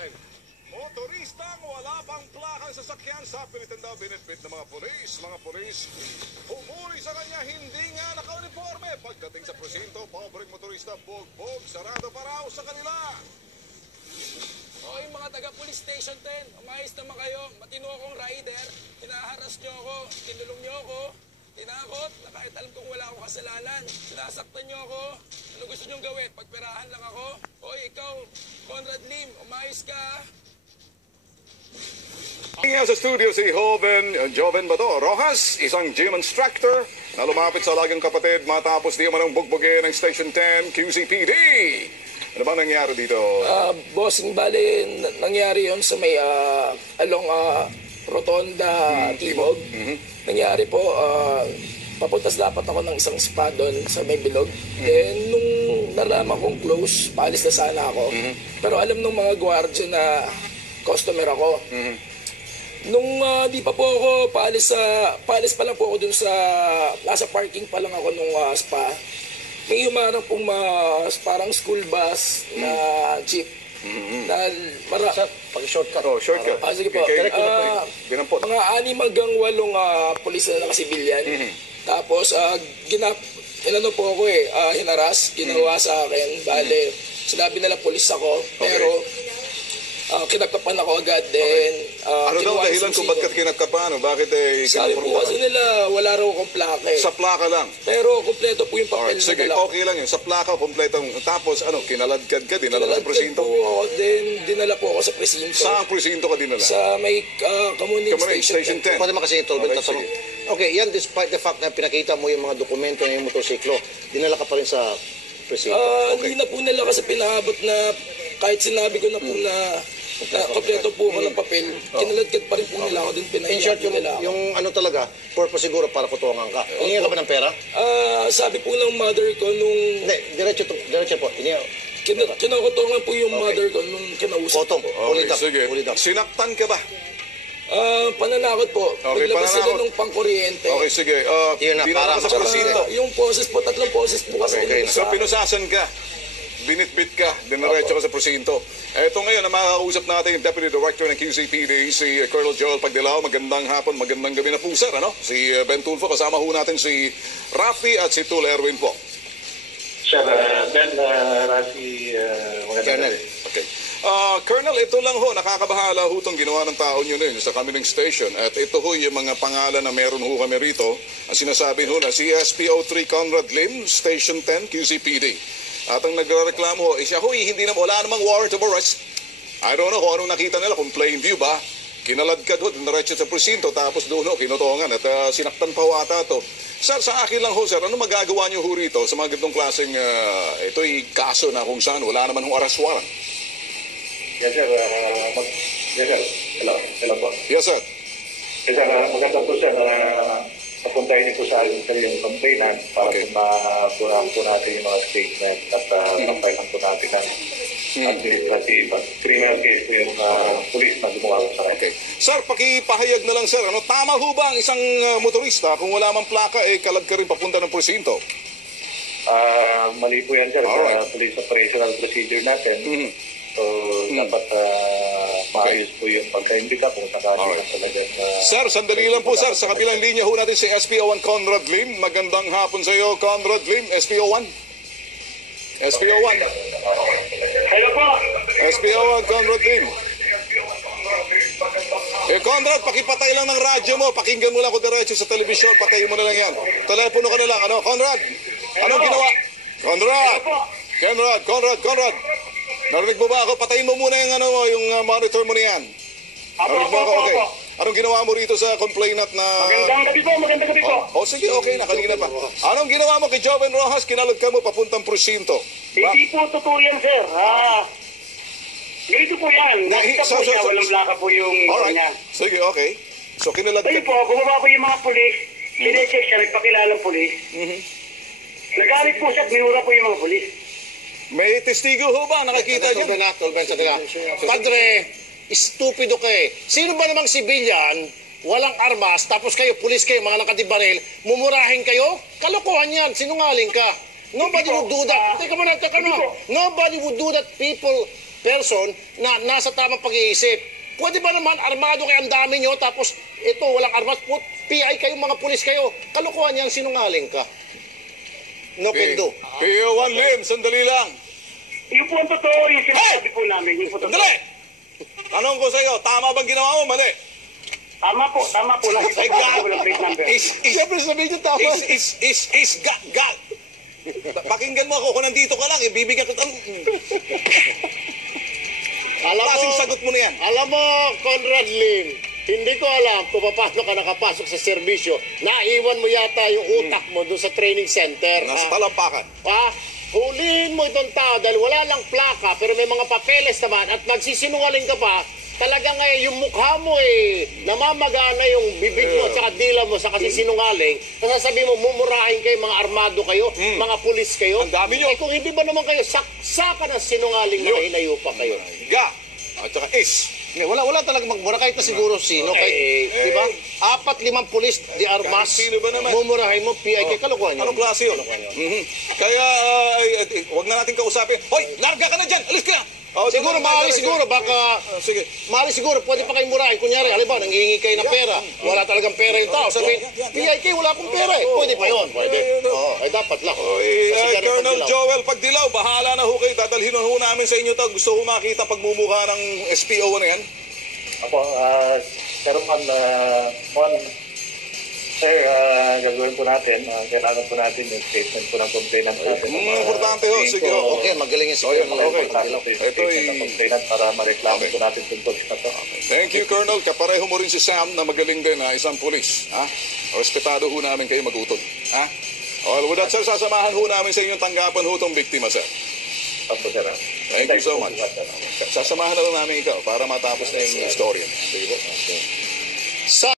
headline. Motoristang wala pang plakang sasakyan sa pilitan daw binitbit ng mga polis. Mga polis humuli sa kanya, hindi nga naka-uniforme. Pagdating sa presinto, pobreng motorista, bugbog, sarado pa raw sa kanila. Hoy mga taga-police station 10, umayos naman kayo. Matino akong rider, hinaharas nyo ako, kinulong nyo ako, tinakot, na kahit alam kong wala akong kasalanan. Sinasaktan nyo ako, ano gusto nyong gawin? Pagpirahan lang ako. Hoy ikaw, Conrad Lim, umayos ka. Ngayon sa studio si Joven Rojas, isang gym instructor na lumapit sa alagang kapatid matapos di manang bugbugin ng Station 10 QCPD. Ano bang nangyari dito? Bossing, bali, nangyari yon sa may along Rotonda, Timog. Nangyari po, papuntas dapat ako ng isang spa doon sa may bilog. Then, nung nalaman kong close, paalis na sana ako. Pero alam nung mga gwardiya na customer ako. Nung di pa po ako paalis pa lang po ako dun sa, nasa parking pa lang ako nung spa. May humarang pong parang school bus na jeep. Pag-shortcut. Oh, shortcut. Sige po. Binampot. Mga 6 hanggang 8 pulis na nakasibilyan. Tapos, inano po ako hinaras, ginawa sa akin. Bale, sinabi nila pulis ako. Pero, kinagkapan ako agad. Then, ano daw dahilan kung ba't ka kinagkapan? Bakit sabi po kasi nila, wala raw akong plaka Sa plaka lang? Pero kompleto po yung papel na sige, dala. okay lang yun. Sa plaka, kompleto. Tapos, kinaladkad ka, dinala ka sa presinto? Po ako, then dinala po ako sa presinto. Saan presinto ka dinala? Sa may Kamuning Station 10. Pwede makasi ito, okay, yan despite the fact na pinakita mo yung mga dokumento ng motorsiklo, dinala ka pa rin sa presinto. Hindi na po nila kasi pinaabot na kahit sinabi ko na po na kompleto po ako ng papel, kinaladkad pa rin po nila ako din, In short, yung ano talaga, purpose siguro para kutuangan ka. Hininga ka ba ng pera? Sabi po ng mother ko nung... Hindi, diretso po. Kinukutungan po yung mother ko nung kinausap Potong, ko. Sige. Sinaktan ka ba? Pananakot po. Paglabas sila nung pangkuryente. Okay, sige. Dinala ka sa presinto. Yung poses po, 3 poses po kasi. So, pinusasan ka. Binitbit ka, dinaretso ka sa presinto. Ito ngayon, na makakausap natin yung Deputy Director ng QCPD, si Colonel Joel Pagdilao. Magandang hapon, magandang gabi na po, sir. Si Ben Tulfo, kasama ho natin si Rafi at si Tul Erwin po. Sir, Ben, Rafi, magandang gabi. Okay. Colonel, ito lang ho, nakakabahala ho itong ginawa ng tao nyo na yun sa Kamuning Station. At ito ho yung mga pangalan na meron ho kami rito. Ang sinasabi ho na si SPO3 Conrad Lim, Station 10, QCPD. At ang nagrereklamo, siya ho, hindi na, wala namang warrant of arrest. I don't know kung anong nakita nila, kung plain view ba. Kinaladkad ho, dinaretso sa presinto, tapos doon ho, kinutungan at sinaktan pa ho ata to. Sir, sa akin lang ho, sir, ano magagawa niyo ho rito sa mga ganitong klaseng, ito'y kaso na kung saan wala naman ho arrest warrant? Yes, sir. Hello po. Yes, sir. Yes, sir. Maganda po, sir. Papuntahin niyo po sa akin yung complainant para mapunan po natin yung mga statement at pampailan po natin ang administrative at criminal case po yung police na gumawa po sa akin. Okay. Sir, pakipahayag na lang, sir. Tama ho ba ang isang motorista kung wala mang plaka, kalad ka rin papunta ng presinto? Mali po yan, sir. Sa police operational procedure natin. So, dapat maayos po yung pagka-indika kung sakali na talaga. Sir, sandali lang po, sir. Sa kabilang linya ho natin si SPO1 Conrad Lim. Magandang hapon sa iyo, Conrad Lim. SPO1. SPO1. Hello po. SPO1 Conrad Lim. Conrad, pakipatay lang ng radyo mo. Pakinggan mo lang ako diretso sa telebisyon. Patayin mo na lang yan. Telepono ka na lang. Conrad, anong ginawa? Conrad. Narinig mo ba ako? Patayin mo muna yung monitor mo niyan. Narinig mo ako? Okay. Anong ginawa mo rito sa complainant na... Magandang gabi po. Sige, okay na. Kanina pa. Anong ginawa mo kay Joven Rojas? Kinalad ka mo papuntang presinto. Hindi po totoo yan, sir. Ganito po yan. Nakita po siya, walang blaka po yung niya. Sige, okay. So, kinalad ka... Ayun po, bumaba po yung mga pulis. Sinecheck siya, nagpakilalang pulis. Nagalit po siya at minura po yung mga pulis. May testigo ho ba? Nakakita dyan? Padre, stupido ka eh. Sino ba namang sibilyan, walang armas, tapos kayo, pulis kayo, mga nakadibaril, mumurahin kayo? Kalokohan yan, sinungaling ka. Nobody would do that. Teka muna. Nobody would do that. People person na nasa tamang pag-iisip. Pwede ba naman armado kayo, ang dami nyo, tapos ito, walang armas, PI kayo, mga pulis kayo. Kalokohan yan, sinungaling ka. No can do. PO1 Lim, sandali lang. Yung po ang totoo, yung sinasabi po namin, yung po totoo. Sandali! Tanong ko sa'yo, tama bang ginawa mo? Mali. Tama po. Nakita ko po walang plate number. Siyempre sabihin nyo tama. Pakinggan mo ako, kung nandito ka lang, ibibigyan ka Alam Klaseng mo, sagot mo na yan. alam mo, Conrad Lim, hindi ko alam kung paano ka nakapasok sa serbisyo. Naiwan mo yata yung utak mo doon sa training center. Nasa talampakan. Huliin mo itong tao dahil wala lang plaka pero may mga papeles naman at magsisinungaling ka pa. Talagang yung mukha mo namamagana yung bibig mo at saka dila mo sa kasisinungaling. Nasasabi mo, mumurahin kayo, mga armado kayo, mga pulis kayo. Ang dami nyo. Kung hindi ba naman kayo, saksakan ng sinungaling na hinayo pa kayo. Ga. At saka is. Wala talaga magmura kahit na siguro sino. Di ba? 4-5 pulis, di armas. Kahit sino ba naman? Mumurahin mo, PI kay kalokohan yun. Anong klase yun? Kaya, wag na natin kausapin. Hoy, larga ka na dyan! Alis ka na! Siguro, maaari siguro, baka, Sige. maaari siguro, pwede pa kayong murahin. Kunyari, halimbawa, nangihingi kayo ng pera. Wala talagang pera yung tao. Sabihin, PIK, wala akong pera eh. Pwede pa yun. Pwede. Oo, ay dapat lang. Kasi ganun Colonel pagdilaw. Joel Pagdilaw, bahala na ho kayo. Dadalhin ho namin sa inyo to. Gusto ko makita pagmumukha ng SPO na yan. Ako, pero sir, gagawin po natin, kailangan po natin yung statement po ng complainant natin. Importante ho. Sige ho. Okay, magaling yung Okay, security. okay. Importante yung statement ng complainant para mareklamo po natin tungkol sa to. Thank you, Colonel. Kapareho mo rin si Sam na magaling din, isang pulis. Respetado ho namin kayo mag-utol. Well, with that, sir, sasamahan ho namin sa inyong tanggapan ho itong biktima, sir. Opo, sir. Thank you so much. Sasamahan na lang namin ikaw para matapos na yung story. Sige po.